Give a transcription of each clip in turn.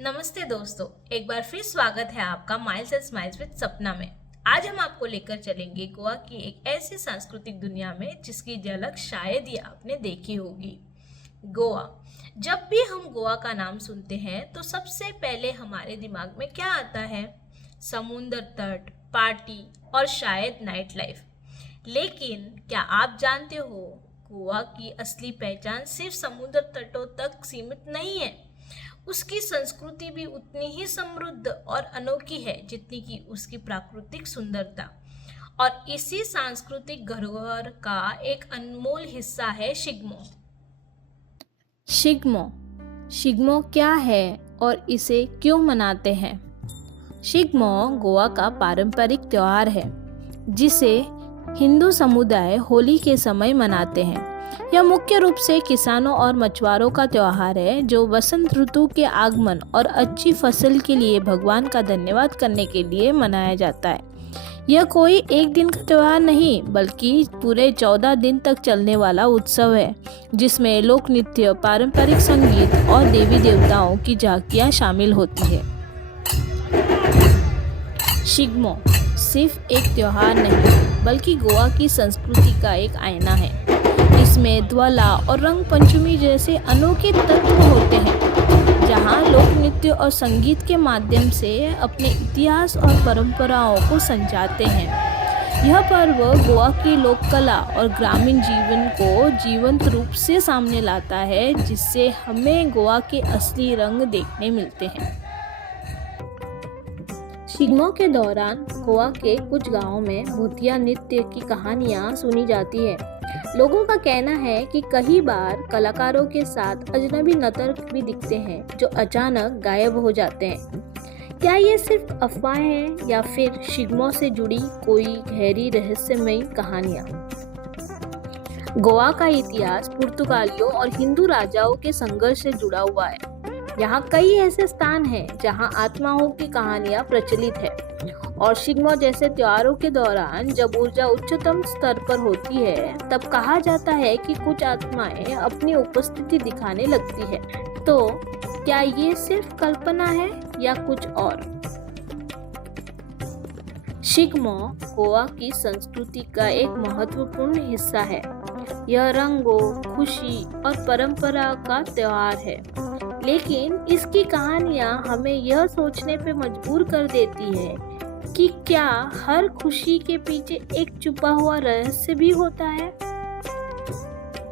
नमस्ते दोस्तों, एक बार फिर स्वागत है आपका माइल्स एंड स्माइल्स विद सपना में। आज हम आपको लेकर चलेंगे गोवा की एक ऐसी सांस्कृतिक दुनिया में जिसकी झलक शायद ही आपने देखी होगी। गोवा। जब भी हम गोवा का नाम सुनते हैं तो सबसे पहले हमारे दिमाग में क्या आता है? समुंदर तट, पार्टी और शायद नाइट लाइफ। लेकिन क्या आप जानते हो, गोवा की असली पहचान सिर्फ समुद्र तटों तक सीमित नहीं है। उसकी संस्कृति भी उतनी ही समृद्ध और अनोखी है जितनी कि उसकी प्राकृतिक सुंदरता। और इसी सांस्कृतिक धरोहर का एक अनमोल हिस्सा है शिग्मो। शिग्मो शिग्मो क्या है और इसे क्यों मनाते हैं? शिग्मो गोवा का पारंपरिक त्योहार है जिसे हिंदू समुदाय होली के समय मनाते हैं। यह मुख्य रूप से किसानों और मछुआरों का त्योहार है जो वसंत ऋतु के आगमन और अच्छी फसल के लिए भगवान का धन्यवाद करने के लिए मनाया जाता है। यह कोई एक दिन का त्योहार नहीं बल्कि पूरे 14 दिन तक चलने वाला उत्सव है जिसमें लोक नृत्य, पारंपरिक संगीत और देवी देवताओं की झांकियां शामिल होती है। शिग्मो सिर्फ एक त्योहार नहीं बल्कि गोवा की संस्कृति का एक आईना है। इसमें ज्वाला और रंग पंचमी जैसे अनोखे तत्व होते हैं जहां लोक नृत्य और संगीत के माध्यम से अपने इतिहास और परंपराओं को संजाते हैं। यह पर्व गोवा की लोक कला और ग्रामीण जीवन को जीवंत रूप से सामने लाता है जिससे हमें गोवा के असली रंग देखने मिलते हैं। शिग्मो के दौरान गोवा के कुछ गांवों में भूतिया नृत्य की कहानियां सुनी जाती है। लोगों का कहना है कि कई बार कलाकारों के साथ अजनबी नर्तक भी दिखते हैं जो अचानक गायब हो जाते हैं। क्या ये सिर्फ अफवाह है या फिर शिग्मो से जुड़ी कोई गहरी रहस्यमयी कहानियां? गोवा का इतिहास पुर्तगालियों और हिंदू राजाओं के संघर्ष से जुड़ा हुआ है। यहाँ कई ऐसे स्थान हैं जहाँ आत्माओं की कहानियाँ प्रचलित है और शिग्मो जैसे त्योहारों के दौरान जब ऊर्जा उच्चतम स्तर पर होती है तब कहा जाता है कि कुछ आत्माएं अपनी उपस्थिति दिखाने लगती है। तो क्या ये सिर्फ कल्पना है या कुछ और? शिग्मो गोवा की संस्कृति का एक महत्वपूर्ण हिस्सा है। यह रंगों, खुशी और परंपरा का त्योहार है, लेकिन इसकी कहानियां हमें यह सोचने पे मजबूर कर देती है कि क्या हर खुशी के पीछे एक छुपा हुआ रहस्य भी होता है?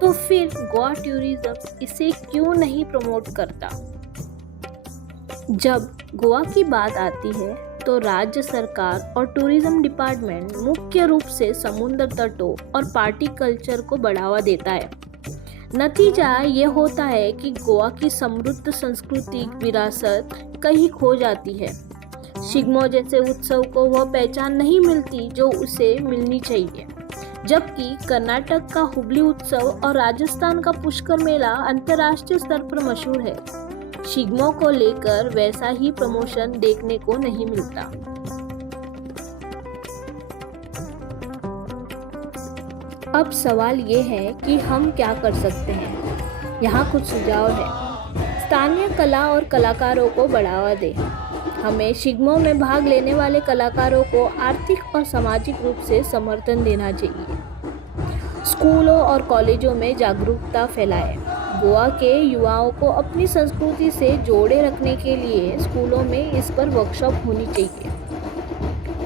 तो फिर गोवा टूरिज्म इसे क्यों नहीं प्रमोट करता? जब गोवा की बात आती है तो राज्य सरकार और टूरिज्म डिपार्टमेंट मुख्य रूप से समुद्र तटों और पार्टी कल्चर को बढ़ावा देता है। नतीजा ये होता है कि गोवा की समृद्ध सांस्कृतिक विरासत कहीं खो जाती है। शिग्मो जैसे उत्सव को वह पहचान नहीं मिलती जो उसे मिलनी चाहिए। जबकि कर्नाटक का हुबली उत्सव और राजस्थान का पुष्कर मेला अंतर्राष्ट्रीय स्तर पर मशहूर है, शिग्मो को लेकर वैसा ही प्रमोशन देखने को नहीं मिलता। अब सवाल ये है कि हम क्या कर सकते हैं। यहाँ कुछ सुझाव है। स्थानीय कला और कलाकारों को बढ़ावा दें। हमें शिग्मो में भाग लेने वाले कलाकारों को आर्थिक और सामाजिक रूप से समर्थन देना चाहिए। स्कूलों और कॉलेजों में जागरूकता फैलाएं। गोवा के युवाओं को अपनी संस्कृति से जोड़े रखने के लिए स्कूलों में इस पर वर्कशॉप होनी चाहिए।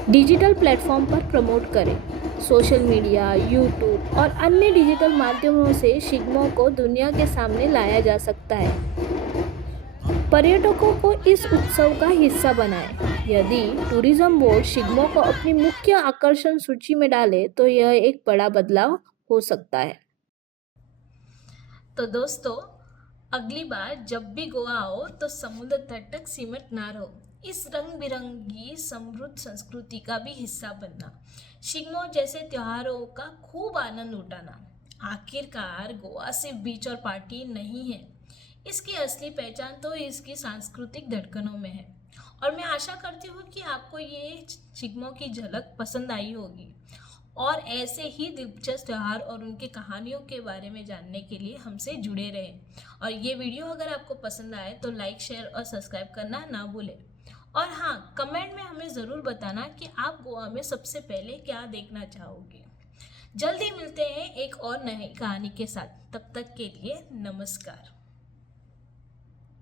डिजिटल प्लेटफॉर्म पर प्रमोट करें। सोशल मीडिया, यूट्यूब और अन्य डिजिटल माध्यमों से शिग्मो को दुनिया के सामने लाया जा सकता है। पर्यटकों को इस उत्सव का हिस्सा बनाएं। यदि टूरिज्म बोर्ड शिग्मो को अपनी मुख्य आकर्षण सूची में डाले तो यह एक बड़ा बदलाव हो सकता है। तो दोस्तों, अगली बार जब भी गोवा आओ तो समुद्र तट तक सीमित ना रहो। इस रंग बिरंगी समृद्ध संस्कृति का भी हिस्सा बनना, शिग्मो जैसे त्योहारों का खूब आनंद उठाना। आखिरकार गोवा सिर्फ बीच और पार्टी नहीं है, इसकी असली पहचान तो इसकी सांस्कृतिक धड़कनों में है। और मैं आशा करती हूँ कि आपको ये शिग्मो की झलक पसंद आई होगी और ऐसे ही दिलचस्प त्योहार और उनकी कहानियों के बारे में जानने के लिए हमसे जुड़े रहें। और ये वीडियो अगर आपको पसंद आए तो लाइक, शेयर और सब्सक्राइब करना ना भूलें। और हाँ, कमेंट में हमें ज़रूर बताना कि आप गोवा में सबसे पहले क्या देखना चाहोगे। जल्दी मिलते हैं एक और नई कहानी के साथ। तब तक के लिए नमस्कार।